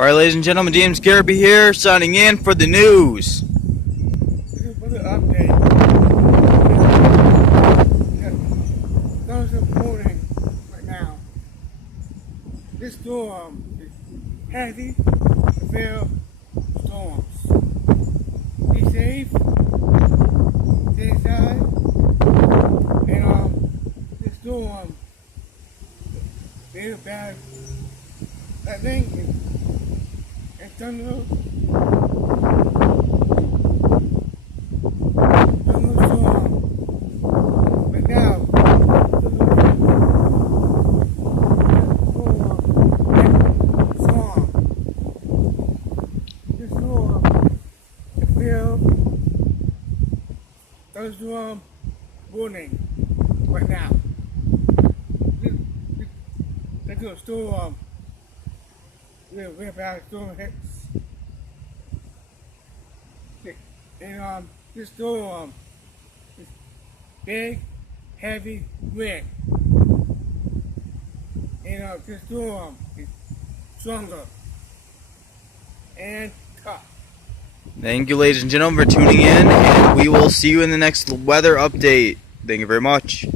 Alright, ladies and gentlemen, James Garby here, signing in for the news. For the update. Those are reporting right now. This storm is heavy, severe storms. Be safe, stay inside, and this storm is bad. Lightning and thunderstorm right now. This storm is feel thunderstorm warning right now. This is a storm. We're about storm hits. And this storm is big, heavy wind. And this storm is stronger and tough. Thank you, ladies and gentlemen, for tuning in, and we will see you in the next weather update. Thank you very much.